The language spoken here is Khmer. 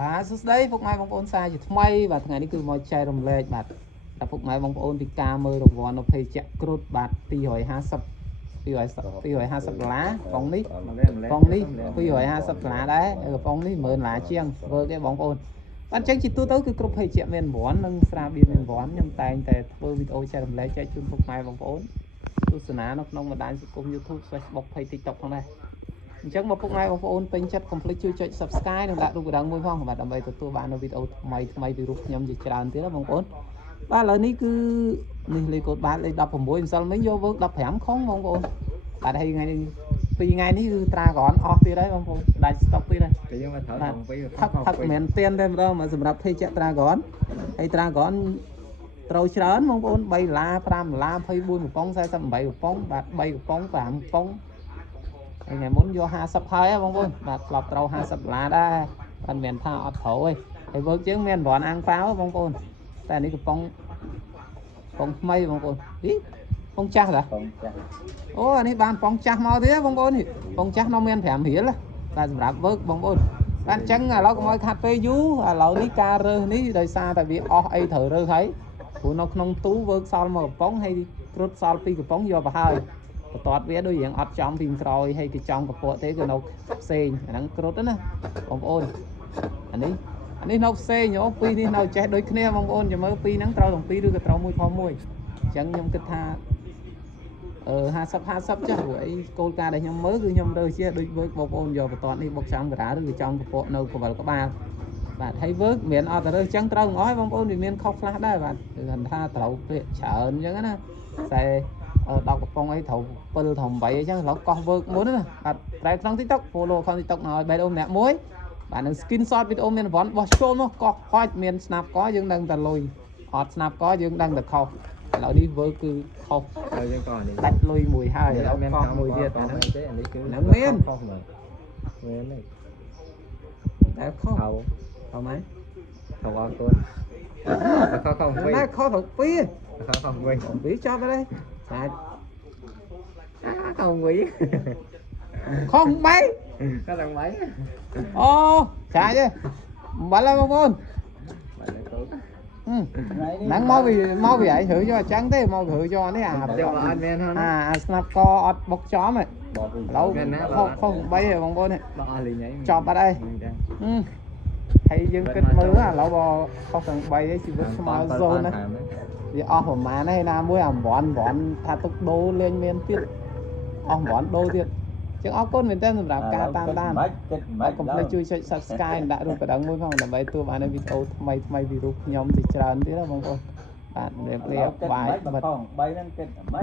បាទសួស្តីពុកម៉ែបងប្អូនសាជាថ្មីបាទថ្ងៃនេះគឺមកចែករំលែកបាទដល់ពុកម៉ែបងប្អូនពីការមើលរង្វាន់នៅភេទជៈគ្រុតបាទ250 $250កងនេះកងនេះ$250ដែរកំប៉ុងនេះ$1,000ជាងធ្វើទេបងប្អូនបាទអញ្ចឹងជាទូទៅគឺគ្រប់ភេទជៈមានរង្វាន់និងស្រាបៀរមានរង្វាន់ខ្ញុំតែងតែធ្វើវីដេអូចែករំលែកចែកជូនពុកម៉ែបងប្អូនទស្សនានៅក្នុងបណ្ដាញសង្គម YouTube Facebook Page TikTok ផងដែរអញ្ចឹងមកពុកម៉ែបងប្អូនពេញចិត្តកុំភ្លេចជួយចុច Subscribe និងដាក់រូបកណ្ដឹងមួយផងបាទដើម្បីទទួលបាននូវវីដេអូថ្មីពីរូបខ្ញុំជាច្រើនទៀតណាបងប្អូនបាទឥឡូវនេះគឺនេះលេខកូដបាទលេខ16ម្សិលមិញយកវើក15ខុងបងប្អូនបាទហើយថ្ងៃនេះ2ថ្ងៃនេះគឺត្រាក្រនអស់ទៀតហើយបងប្អូនដាច់ stock ទៀតហើយតែយើងមកត្រូវថឹកមិនទៀនទេម្ដងមកសម្រាប់ភេទជៈត្រាក្រនហើយត្រាក្រនត្រូវច្រើនបងប្អូន$3 $5 $24 កំប៉ុង48កំប៉ុងបាទ3កំប៉ុង5កំប៉ុងថ្ងៃមុនយក50ហើយបងប្អូនបាទក្លប់ត្រូវ$50ដែរមិនមែនថាអត់ត្រូវទេហើយវើកជាងមានរង្វាន់អាំងប៉ាវបងប្អូនតែនេះកំប៉ុងថ្មីបងប្អូននេះកំប៉ុងចាស់តាអូអានេះបានកំប៉ុងចាស់មកទៀតបងប្អូននេះកំប៉ុងចាស់នៅមាន5រៀលតែសម្រាប់វើកបងប្អូនបាទអញ្ចឹងឥឡូវកុំឲ្យខាត់ពេលយូរឥឡូវនេះការរើសនេះដោយសារតែវាអស់អីត្រូវរើសហើយព្រោះនៅក្នុងទូវើកសល់1កំប៉ុងហើយគ្រុតសល់2កំប៉ុងយកទៅហើយបន្ទាត់វាដូចរៀងអត់ចំពីក្រោយហើយគេចំកពក់ទេគឺនៅផ្សេងអាហ្នឹងគ្រុតណាបងប្អូនអានេះនៅផ្សេងអូពីរនេះនៅចេះដូចគ្នាបងប្អូនចាំមើលពីរហ្នឹងត្រូវទាំងពីរឬក៏ត្រូវមួយខុសមួយអញ្ចឹងខ្ញុំគិតថា50 ចាស់ព្រោះអីគោលការណ៍ដែលខ្ញុំមើលគឺខ្ញុំរើសជាដូចវើកបងប្អូនយកបន្ទាត់នេះបុកចំការាឬក៏ចំកពក់នៅកវលក្បាលបាទហើយវើកមិនអត់ទៅរើសអញ្ចឹងត្រូវទាំងអស់បងប្អូនវាមានខុសខ្លះដែរបាទគឺថាត្រូវពាក្យច្រើនអញ្ចឹងណាតែ10កំប៉ុងអីត្រូវ7ត្រូវ8អញ្ចឹងឡូវកោះវើកមុនណាបាទត្រែក្នុង TikTok follow account TikTok ឲ្យបេះដូងម្នាក់មួយបាទនឹង screenshot វីដេអូមានរង្វាន់បោះចូលមកកោះហុចមាន snap កយើងដឹងតែលុយអត់ snap កយើងដឹងតែខុសឥឡូវនេះវើគឺខុសហើយយើងក៏នេះដាច់លុយមួយហើយឥឡូវកោះមួយទៀតអាហ្នឹងទេអានេះគឺហ្នឹងមានខុសមែនទេតែខុសខុសមែនខុសអត់ខ្លួនខុសវិញខុសទៅពីខុសវិញពីចប់ហើយសាច់ខុសវិញខុសបែខុសឡើងបែអូចាទេបាល់ហើយបងប្អូនហ្នឹងមកវាឯងហឺយកអញ្ចឹងទេមកហឺយកនេះអាអត់មានអាស្នាប់កអត់បុកចំហ៎ឥឡូវខុស3ហ៎បងប្អូនចប់បាត់ហើយហើយយើងគិតមើលឥឡូវខុសទាំង3ឯងជីវិតស្មើហ្សូនណាវាអស់ប្រហែលហើយណាមួយអារង្វាន់ថាទុកដូរលេងមានទៀតអស់រង្វាន់ដូរទៀតចឹងអរគុណមែនតើសម្រាប់ការតាមដានកុំភ្លេចជួយចុច Subscribe ដាក់រូបកណ្ដឹងមួយផងដើម្បីទទួលបានវីដេអូថ្មីពីរូបខ្ញុំជាច្រើនទៀតណាបងប្អូនបាទរៀបបាយបាត់3ហ្នឹងគិត